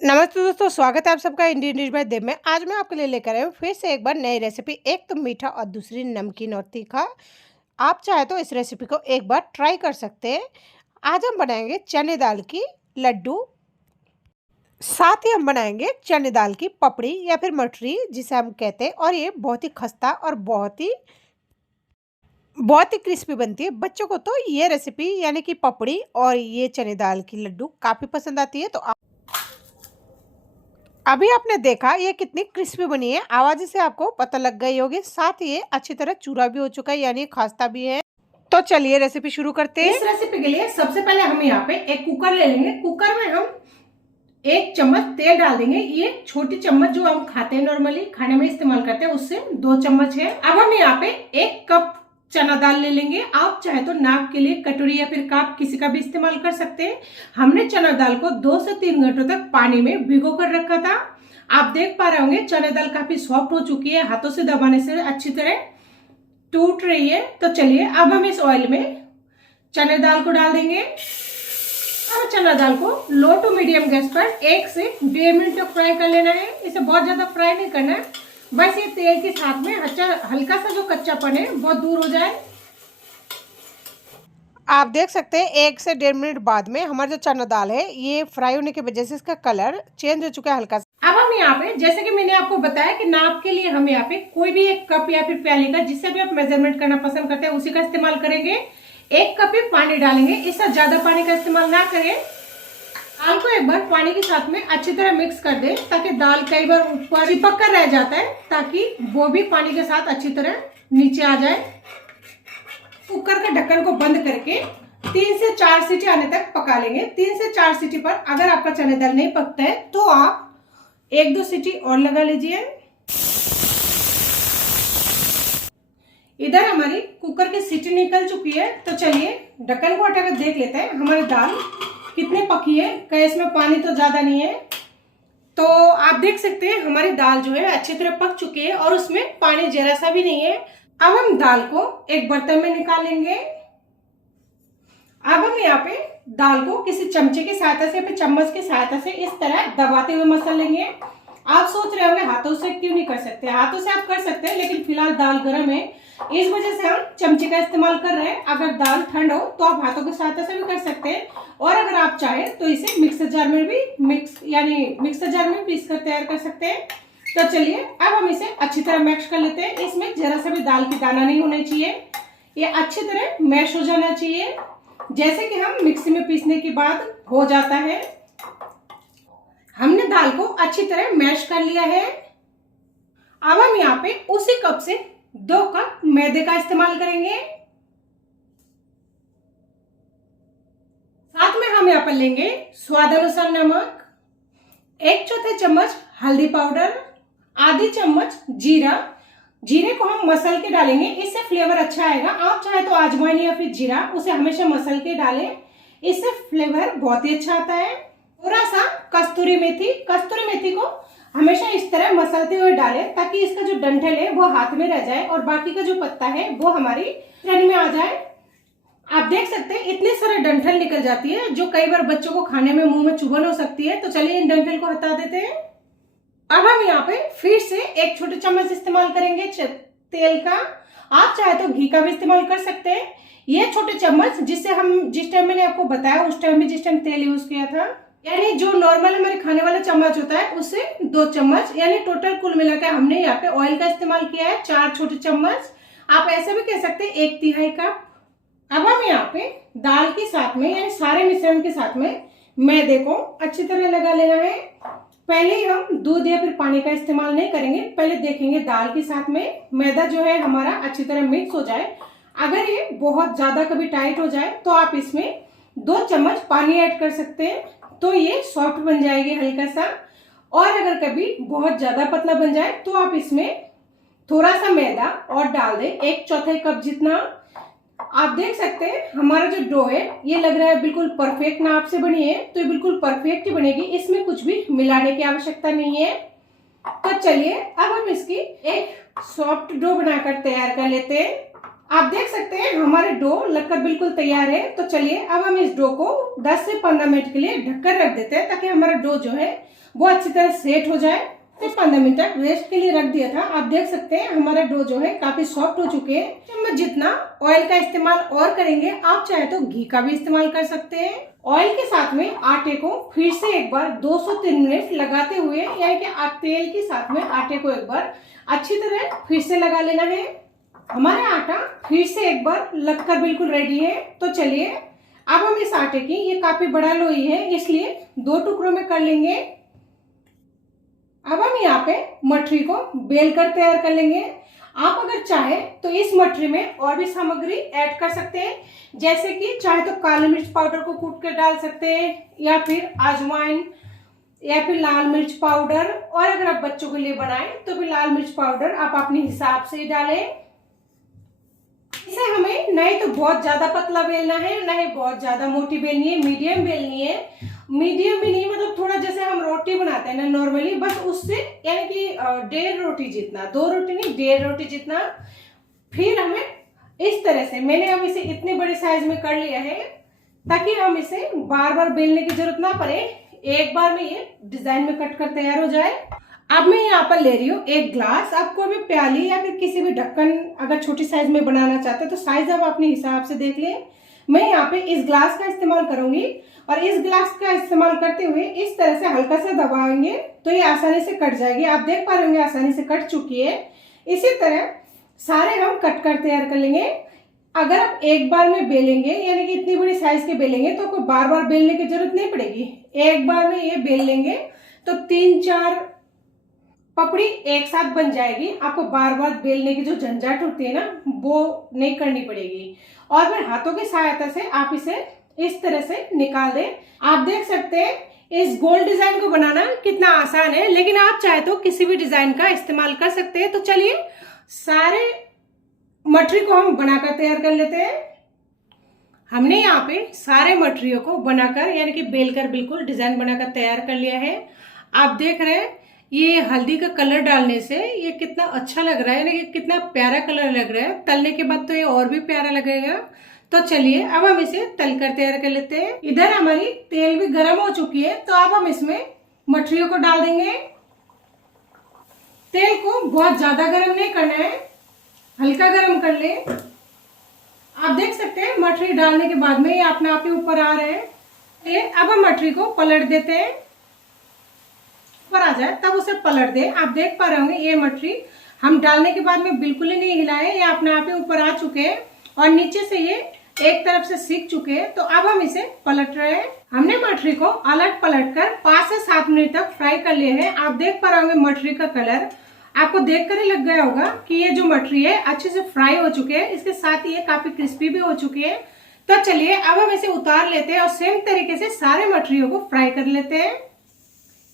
नमस्ते दोस्तों, स्वागत है आप सबका इंडियन डिश बाय देव में। आज मैं आपके लिए लेकर आई हूँ फिर से एक बार नई रेसिपी। एक तो मीठा और दूसरी नमकीन और तीखा। आप चाहे तो इस रेसिपी को एक बार ट्राई कर सकते हैं। आज हम बनाएंगे चने दाल की लड्डू, साथ ही हम बनाएंगे चने दाल की पपड़ी या फिर मठरी जिसे हम कहते हैं। और ये बहुत ही खस्ता और बहुत ही क्रिस्पी बनती है। बच्चों को तो ये रेसिपी यानी कि पपड़ी और ये चने दाल की लड्डू काफ़ी पसंद आती है। तो अभी आपने देखा ये कितनी क्रिस्पी बनी है, आवाज से आपको पता लग गई होगी। साथ ही ये अच्छी तरह चूरा भी हो चुका है, यानी खस्ता भी है। तो चलिए रेसिपी शुरू करते हैं। इस रेसिपी के लिए सबसे पहले हम यहाँ पे एक कुकर ले लेंगे। कुकर में हम 1 चम्मच तेल डाल देंगे। ये छोटी चम्मच जो हम खाते हैं, नॉर्मली खाने में इस्तेमाल करते हैं, उससे 2 चम्मच है। अब हम यहाँ पे 1 कप चना दाल ले लेंगे। आप चाहे तो नाप के लिए कटोरी या फिर कप किसी का भी इस्तेमाल कर सकते हैं। हमने चना दाल को 2 से 3 घंटों तक पानी में भिगो कर रखा था। आप देख पा रहे होंगे चना दाल काफी सॉफ्ट हो चुकी है, हाथों से दबाने से अच्छी तरह टूट रही है। तो चलिए अब हम इस ऑयल में चने दाल को डाल देंगे। अब चना दाल को लो टू मीडियम गैस पर 1 से 1.5 मिनट तक फ्राई कर लेना है। इसे बहुत ज्यादा फ्राई नहीं करना है, बस ये तेल के साथ में हल्का सा जो कच्चापन है वो दूर हो जाए। आप देख सकते हैं 1 से 1.5 मिनट बाद में हमारा जो चना दाल है ये फ्राई होने की वजह से इसका कलर चेंज हो चुका है हल्का सा। अब हम यहाँ पे जैसे कि मैंने आपको बताया कि नाप के लिए हम यहाँ पे कोई भी एक कप या फिर प्याली का, जिससे भी आप मेजरमेंट करना पसंद करते हैं, उसी का इस्तेमाल करेंगे। 1 कप ही पानी डालेंगे, इससे ज्यादा पानी का इस्तेमाल ना करें। दाल को एक बार पानी के साथ में अच्छी तरह मिक्स कर दें, ताकि दाल कई बार ऊपर चिपक कर रह जाता है, ताकि वो भी पानी के साथ अच्छी तरह नीचे आ जाए। कुकर का ढक्कन को बंद करके 3 से 4 सीटी आने तक पका लेंगे। 3 से 4 सीटी पर अगर आपका चने दाल नहीं पकता है तो आप 1-2 सीटी और लगा लीजिए। इधर हमारी कुकर की सीटी निकल चुकी है। तो चलिए ढक्कन को हटाकर देख लेते हैं हमारी दाल कितनी पकी है। कहीं इसमें पानी तो ज्यादा नहीं है। तो आप देख सकते हैं हमारी दाल जो है अच्छी तरह पक चुकी है और उसमें पानी जरा सा भी नहीं है। अब हम दाल को एक बर्तन में निकाल लेंगे। अब हम यहाँ पे दाल को किसी चमचे की सहायता से या फिर चम्मच की सहायता से इस तरह दबाते हुए मसल लेंगे। आप सोच रहे होंगे हाथों से क्यों नहीं कर सकते। हाथों से आप कर सकते हैं, लेकिन फिलहाल दाल गर्म है, इस वजह से हम चमचे का इस्तेमाल कर रहे हैं। अगर दाल ठंड हो तो आप हाथों की सहायता से भी कर सकते हैं, और अगर आप चाहें तो इसे मिक्सर जार में भी पीस कर तैयार कर सकते हैं। तो चलिए अब हम इसे अच्छी तरह मैश कर लेते हैं। इसमें जरा सा भी दाल की दाना नहीं होना चाहिए, ये अच्छी तरह मैश हो जाना चाहिए, जैसे कि हम मिक्सी में पीसने के बाद हो जाता है। हमने दाल को अच्छी तरह मैश कर लिया है। अब हम यहाँ पे उसी कप से 2 कप मैदे का इस्तेमाल करेंगे। साथ में हम यहाँ पर लेंगे स्वाद अनुसार नमक, 1/4 चम्मच हल्दी पाउडर, आधी चम्मच जीरा। जीरे को हम मसल के डालेंगे, इससे फ्लेवर अच्छा आएगा। आप चाहे तो अजवाइन या फिर जीरा उसे हमेशा मसल के डालें, इससे फ्लेवर बहुत ही अच्छा आता है। थोड़ा सा कस्तूरी मेथी को हमेशा इस तरह मसलते हुए डालें, ताकि इसका जो डंठल है वो हाथ में रह जाए और बाकी का जो पत्ता है वो हमारी ट्रेन में आ जाए। आप देख सकते हैं इतनी सारे डंठल निकल जाती है, जो कई बार बच्चों को खाने में मुंह में चुभन हो सकती है। तो चलिए इन डंठल को हटा देते हैं। अब हम यहाँ पे फिर से 1 छोटे चम्मच इस्तेमाल करेंगे तेल का। आप चाहे तो घी का भी इस्तेमाल कर सकते हैं। ये छोटे चम्मच जिससे हम जिस टाइम मैंने आपको बताया उस टाइम में जिस टाइम तेल यूज किया था, यानी जो नॉर्मल हमारे खाने वाला चम्मच होता है उससे 2 चम्मच, यानी टोटल कुल मिलाकर हमने यहाँ पे ऑयल का इस्तेमाल किया है 4 छोटे चम्मच। आप ऐसा भी कह सकते हैं 1/3 कप। अब हम यहाँ पे दाल के साथ में यानी सारे मिश्रण के साथ में मैदे को अच्छी तरह लगा लेना है। पहले हम दूध या फिर पानी का इस्तेमाल नहीं करेंगे, पहले देखेंगे दाल के साथ में मैदा जो है हमारा अच्छी तरह मिक्स हो जाए। अगर ये बहुत ज्यादा कभी टाइट हो जाए तो आप इसमें 2 चम्मच पानी ऐड कर सकते हैं, तो ये सॉफ्ट बन जाएगी हल्का सा। और अगर कभी बहुत ज्यादा पतला बन जाए तो आप इसमें थोड़ा सा मैदा और डाल दें, 1/4 कप जितना। आप देख सकते हैं हमारा जो डो है ये लग रहा है बिल्कुल परफेक्ट नाप से बनी है, तो ये बिल्कुल परफेक्ट ही बनेगी, इसमें कुछ भी मिलाने की आवश्यकता नहीं है। तो चलिए अब हम इसकी एक सॉफ्ट डो बनाकर तैयार कर लेते हैं। आप देख सकते हैं हमारे डो लगकर बिल्कुल तैयार है। तो चलिए अब हम इस डो को 10 से 15 मिनट के लिए ढककर रख देते हैं, ताकि हमारा डो जो है वो अच्छी तरह सेट हो जाए। तो 15 मिनट तक रेस्ट के लिए रख दिया था। आप देख सकते हैं हमारा डो जो है काफी सॉफ्ट हो चुके हैं। चम्मच जितना ऑयल का इस्तेमाल और करेंगे, आप चाहे तो घी का भी इस्तेमाल कर सकते हैं। ऑयल के साथ में आटे को फिर से एक बार 2 से 3 मिनट लगाते हुए, यानी कि तेल के साथ में आटे को एक बार अच्छी तरह फिर से लगा लेना है। हमारा आटा फिर से एक बार लगकर बिल्कुल रेडी है। तो चलिए अब हम इस आटे की, ये काफी बड़ा लोई है इसलिए 2 टुकड़ों में कर लेंगे। अब हम यहाँ पे मठरी को बेल कर तैयार कर लेंगे। आप अगर चाहे तो इस मठरी में और भी सामग्री ऐड कर सकते हैं, जैसे कि चाहे तो काली मिर्च पाउडर को कूट कर डाल सकते हैं, या फिर अजवाइन, या फिर लाल मिर्च पाउडर, और अगर आप बच्चों के लिए बनाएं तो भी लाल मिर्च पाउडर आप अपने हिसाब से डालें। इसे हमें नहीं तो बहुत ज्यादा पतला बेलना है, ना ही बहुत ज्यादा मोटी बेलनी है, मीडियम बेलनी है। मीडियम भी नहीं, मतलब थोड़ा जैसे हम रोटी बनाते हैं ना नॉर्मली, बस उससे, यानी कि 1.5 रोटी जितना, 2 रोटी नहीं 1.5 रोटी जितना। फिर हमें इस तरह से, मैंने अब इसे इतने बड़े साइज में कर लिया है ताकि हम इसे बार बार बेलने की जरूरत ना पड़े, एक बार में ये डिजाइन में कट कर तैयार हो जाए। अब मैं यहाँ पर ले रही हूँ 1 ग्लास। आपको भी प्याली या फिर किसी भी ढक्कन, अगर छोटी साइज में बनाना चाहते हैं तो साइज आप अपने हिसाब से देख लें। मैं यहाँ पे इस ग्लास का इस्तेमाल करूंगी, और इस ग्लास का इस्तेमाल करते हुए इस तरह से हल्का सा दबाएंगे तो ये आसानी से कट जाएगी। आप देख पा रहे होंगे आसानी से कट चुकी है। इसी तरह सारे हम कट कर तैयार कर लेंगे। अगर आप एक बार में बेलेंगे, यानी कि इतनी बड़ी साइज के बेलेंगे, तो आपको बार बार बेलने की जरूरत नहीं पड़ेगी। एक बार में ये बेल लेंगे तो 3-4 पपड़ी एक साथ बन जाएगी। आपको बार बार बेलने की जो झंझट होती है ना, वो नहीं करनी पड़ेगी। और फिर हाथों की सहायता से आप इसे इस तरह से निकाल दें। आप देख सकते हैं इस गोल डिजाइन को बनाना कितना आसान है, लेकिन आप चाहे तो किसी भी डिजाइन का इस्तेमाल कर सकते हैं। तो चलिए सारे मठरी को हम बनाकर तैयार कर लेते हैं। हमने यहाँ पे सारे मठरियों को बनाकर, यानी कि बेलकर बिल्कुल डिजाइन बनाकर तैयार कर लिया है। आप देख रहे हैं ये हल्दी का कलर डालने से ये कितना अच्छा लग रहा है, यानी कि कितना प्यारा कलर लग रहा है। तलने के बाद तो ये और भी प्यारा लगेगा। तो चलिए अब हम इसे तल कर तैयार कर लेते हैं। इधर हमारी तेल भी गर्म हो चुकी है, तो अब हम इसमें मठरियों को डाल देंगे। तेल को बहुत ज्यादा गर्म नहीं करना है, हल्का गर्म कर ले। आप देख सकते हैं मठरी डालने के बाद में ये अपने आप ही ऊपर आ रहे हैं। अब हम मठरी को पलट देते हैं। ऊपर आ जाए तब उसे पलट दे। आप देख पा रहे होंगे ये मठरी हम डालने के बाद में बिल्कुल ही नहीं हिलाए, ये अपने आप ही ऊपर आ चुके हैं और नीचे से ये एक तरफ से सीख चुके हैं। तो अब हम इसे पलट रहे हैं। हमने मठरी को अलट पलट कर 5 से 7 मिनट तक फ्राई कर लिए हैं। आप देख पा रहे होंगे मठरी का कलर आपको देखकर ही लग गया होगा कि ये जो मठरी है अच्छे से फ्राई हो चुके हैं। इसके साथ ही ये काफी क्रिस्पी भी हो चुकी है। तो चलिए अब हम इसे उतार लेते हैं और सेम तरीके से सारे मठरियों को फ्राई कर लेते हैं।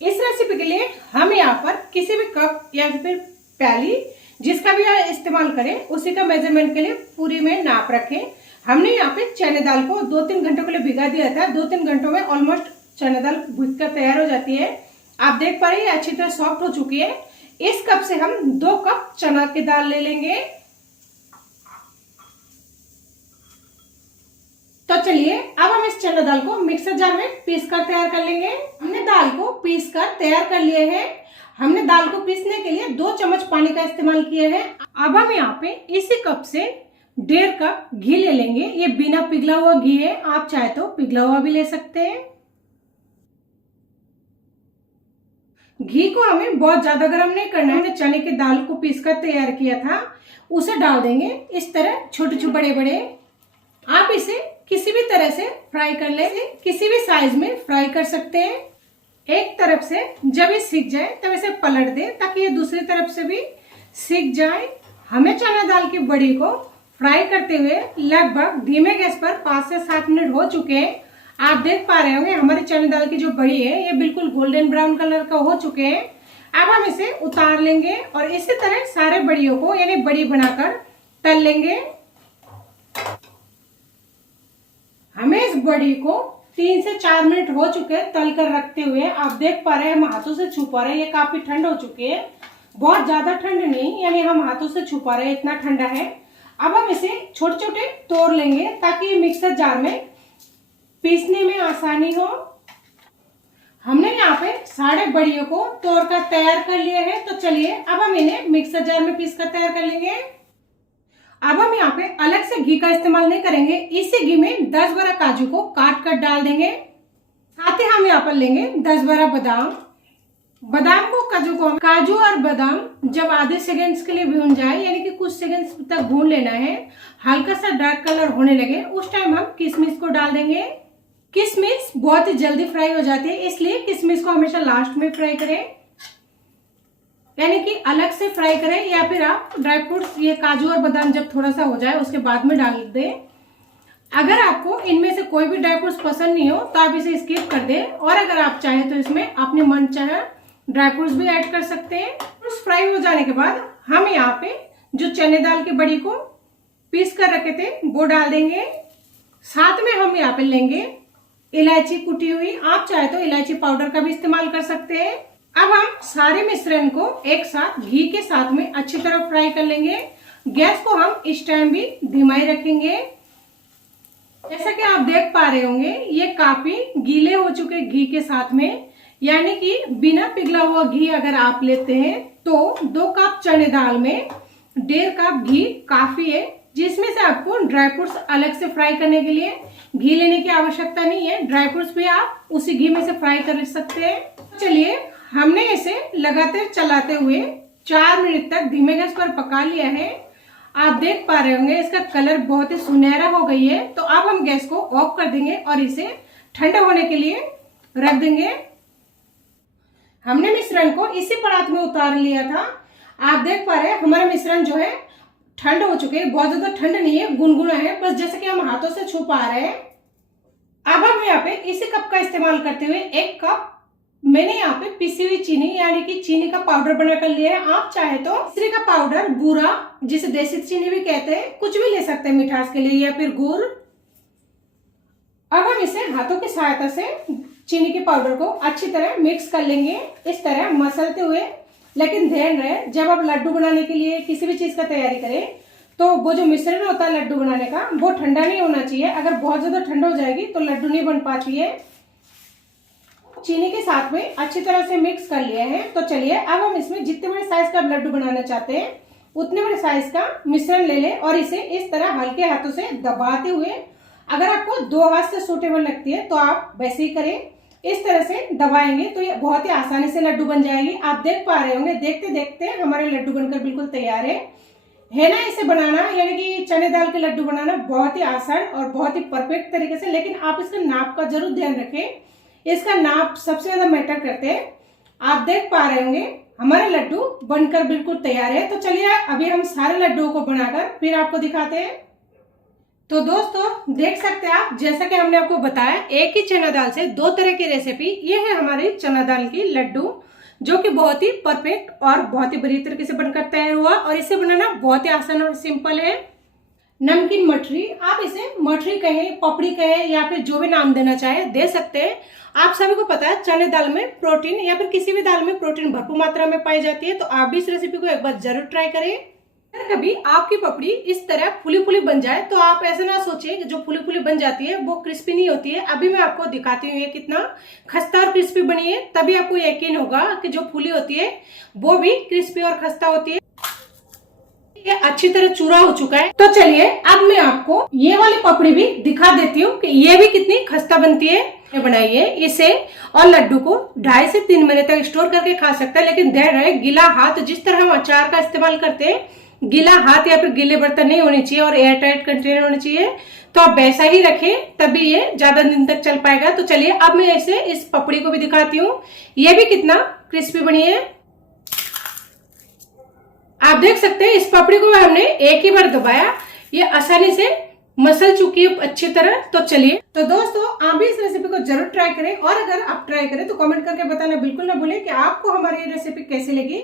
इस रेसिपी के लिए हम यहाँ पर किसी भी कप या फिर प्याली, जिसका भी इस्तेमाल करें, उसी का मेजरमेंट के लिए पूरी में नाप रखें। हमने यहाँ पे चने दाल को 2-3 घंटों के लिए भिगा दिया था। 2-3 घंटों में ऑलमोस्ट चने दाल भून कर तैयार हो जाती है। आप देख पा रहे हैं अच्छी तरह सॉफ्ट हो चुकी है। इस कप से हम 2 कप चना की दाल ले लेंगे। तो चलिए अब हम इस चना दाल को मिक्सर जार में पीस कर तैयार कर लेंगे। हमने दाल को पीस कर तैयार कर लिए हैं। हमने दाल को पीसने के लिए 2 चम्मच पानी का इस्तेमाल किया है। अब हम यहाँ पे इसी कप से 1.5 कप घी ले लेंगे। ये बिना पिघला हुआ घी है, आप चाहे तो पिघला हुआ भी ले सकते हैं। घी को हमें बहुत ज्यादा गर्म नहीं करना है। हमने चने की दाल को पीस कर तैयार किया था, उसे डाल देंगे इस तरह छोटे छोटे बड़े बड़े। आप इसे किसी भी तरह से फ्राई कर ले, किसी भी साइज में फ्राई कर सकते हैं। एक तरफ से जब ये सीख जाए तब इसे पलट दें ताकि ये दूसरी तरफ से भी सीख जाए। हमें चना दाल की बड़ी को फ्राई करते हुए लगभग धीमे गैस पर 5 से 7 मिनट हो चुके हैं। आप देख पा रहे होंगे हमारी चने दाल की जो बड़ी है ये बिल्कुल गोल्डन ब्राउन कलर का हो चुके हैं। अब हम इसे उतार लेंगे और इसी तरह सारे बड़ियों को, यानी बड़ी बनाकर तल लेंगे। हमें इस बड़ी को 3 से 4 मिनट हो चुके हैं तल कर रखते हुए। आप देख पा रहे हैं हम हाथों से छू पा रहे हैं, ये काफी ठंड हो चुकी है। बहुत ज्यादा ठंड नहीं, यानी हम हाथों से छू पा रहे हैं, इतना ठंडा है। अब हम इसे छोटे छोटे तोड़ लेंगे ताकि मिक्सर जार में पीसने में आसानी हो। हमने यहाँ पे सारे बड़ियों को तोड़कर तैयार कर लिए हैं। तो चलिए अब हम इन्हें मिक्सर जार में पीस कर तैयार कर लेंगे। अब हम यहाँ पे अलग से घी का इस्तेमाल नहीं करेंगे। इसी घी में 10-12 काजू को काट कर डाल देंगे। साथ ही हम यहाँ पर लेंगे 10-12 बादाम को काजू और बादाम जब आधे सेकंड्स के लिए भून जाए, यानी कि कुछ सेकंड्स तक भून लेना है, हल्का सा डार्क कलर होने लगे, उस टाइम हम किशमिश को डाल देंगे। किशमिश बहुत ही जल्दी फ्राई हो जाती है, इसलिए किशमिश को हमेशा लास्ट में फ्राई करें, यानी कि अलग से फ्राई करें, या फिर आप ड्राई फ्रूट्स ये काजू और बादाम जब थोड़ा सा हो जाए उसके बाद में डाल दें। अगर आपको इनमें से कोई भी ड्राई फ्रूट्स पसंद नहीं हो तो आप इसे स्किप कर दें, और अगर आप चाहें तो इसमें अपने मन चाहे ड्राई फ्रूट्स भी ऐड कर सकते हैं। फ्राई हो जाने के बाद हम यहाँ पे जो चने दाल की बड़ी को पीस कर रखे थे वो डाल देंगे। साथ में हम यहाँ पे लेंगे इलायची कुटी हुई, आप चाहे तो इलायची पाउडर का भी इस्तेमाल कर सकते हैं। अब हम सारे मिश्रण को एक साथ घी के साथ में अच्छी तरह फ्राई कर लेंगे। गैस को हम इस टाइम भी धीमा ही रखेंगे। जैसा कि आप देख पा रहे होंगे ये काफी गीले हो चुके घी के साथ में, यानी कि बिना पिघला हुआ घी अगर आप लेते हैं तो 2 कप चने दाल में 1.5 कप घी काफी है, जिसमें से आपको ड्राई फ्रूट्स अलग से फ्राई करने के लिए घी लेने की आवश्यकता नहीं है। ड्राई फ्रूट्स भी आप उसी घी में से फ्राई कर सकते हैं। चलिए हमने इसे लगातार चलाते हुए 4 मिनट तक धीमे गैस पर पका लिया है। आप देख पा रहे होंगे इसका कलर बहुत ही सुनहरा हो गई है। तो अब हम गैस को ऑफ कर देंगे और इसे ठंडा होने के लिए रख देंगे। हमने मिश्रण को इसी परात में उतार लिया था। आप देख पा रहे हैं हमारा मिश्रण जो है ठंड हो चुके हैं, बहुत ज्यादा ठंड नहीं है, गुनगुना है, बस जैसे कि हम हाथों से छू पा रहे हैं। अब हम यहाँ पे इसी कप का इस्तेमाल करते हुए 1 कप मैंने यहाँ पे पिसी हुई चीनी, यानी कि चीनी का पाउडर बना कर लिया है। आप चाहे तो मिश्री का पाउडर, बूरा जिसे देसी चीनी भी कहते हैं, कुछ भी ले सकते हैं मिठास के लिए, या फिर गुड़। अब हम इसे हाथों की सहायता से चीनी के पाउडर को अच्छी तरह मिक्स कर लेंगे, इस तरह मसलते हुए। लेकिन ध्यान रहे जब आप लड्डू बनाने के लिए किसी भी चीज का तैयारी करें तो वो जो मिश्रण होता है लड्डू बनाने का वो ठंडा नहीं होना चाहिए। अगर बहुत ज्यादा ठंडा हो जाएगी तो लड्डू नहीं बन पाती है। चीनी के साथ में अच्छी तरह से मिक्स कर लिया है। तो चलिए अब हम इसमें जितने बड़े साइज का लड्डू बनाना चाहते हैं उतने बड़े साइज का मिश्रण ले लें और इसे इस तरह हल्के हाथों से दबाते हुए, अगर आपको 2 हाथ से सूटेबल लगती है तो आप वैसे ही करें, इस तरह से दबाएंगे तो ये बहुत ही आसानी से लड्डू बन जाएगी। आप देख पा रहे होंगे देखते देखते हमारे लड्डू बनकर बिल्कुल तैयार है ना। इसे बनाना यानी कि चने दाल के लड्डू बनाना बहुत ही आसान और बहुत ही परफेक्ट तरीके से, लेकिन आप इसका नाप का जरूर ध्यान रखें। इसका नाप सबसे ज्यादा मैटर करते हैं। आप देख पा रहे होंगे हमारे लड्डू बनकर बिल्कुल तैयार है। तो चलिए अभी हम सारे लड्डुओं को बनाकर फिर आपको दिखाते हैं। तो दोस्तों देख सकते हैं आप, जैसा कि हमने आपको बताया एक ही चना दाल से 2 तरह की रेसिपी। ये है हमारी चना दाल की लड्डू, जो कि बहुत ही परफेक्ट और बहुत ही बढ़िया तरीके से बनकर तैयार हुआ, और इसे बनाना बहुत ही आसान और सिंपल है। नमकीन मठरी, आप इसे मठरी कहें, पपड़ी कहें, या फिर जो भी नाम देना चाहे दे सकते हैं। आप सभी को पता है चने दाल में प्रोटीन या फिर किसी भी दाल में प्रोटीन भरपूर मात्रा में पाई जाती है। तो आप भी इस रेसिपी को एक बार जरूर ट्राई करें। अगर कभी आपकी पपड़ी इस तरह फुली फुली बन जाए तो आप ऐसे ना सोचिए कि जो फुली फुली बन जाती है वो क्रिस्पी नहीं होती है। अभी मैं आपको दिखाती हूँ ये कितना खस्ता और क्रिस्पी बनी है, तभी आपको यकीन होगा कि जो फुली होती है वो भी क्रिस्पी और खस्ता होती है। ये अच्छी तरह चूरा हो चुका है। तो चलिए अब मैं आपको ये वाली पपड़ी भी दिखा देती हूँ कि ये भी कितनी खस्ता बनती है। बनाइए इसे और लड्डू को 2.5 से 3 महीने तक स्टोर करके खा सकते हैं। लेकिन ध्यान रहे गिला हाथ, जिस तरह हम अचार का इस्तेमाल करते हैं, गीला हाथ या फिर गीले बर्तन नहीं होने चाहिए और एयर टाइट कंटेनर होने चाहिए। तो आप वैसा ही रखें तभी ये ज्यादा दिन तक चल पाएगा। तो चलिए अब मैं इसे इस पपड़ी को भी दिखाती हूँ, ये भी कितना क्रिस्पी बनी है। आप देख सकते हैं इस पपड़ी को हमने एक ही बार दबाया, ये आसानी से मसल चुकी है अच्छी तरह। तो चलिए, तो दोस्तों आप भी इस रेसिपी को जरूर ट्राई करें, और अगर आप ट्राई करें तो कमेंट करके बताना बिल्कुल ना भूलें कि आपको हमारी ये रेसिपी कैसी लगी।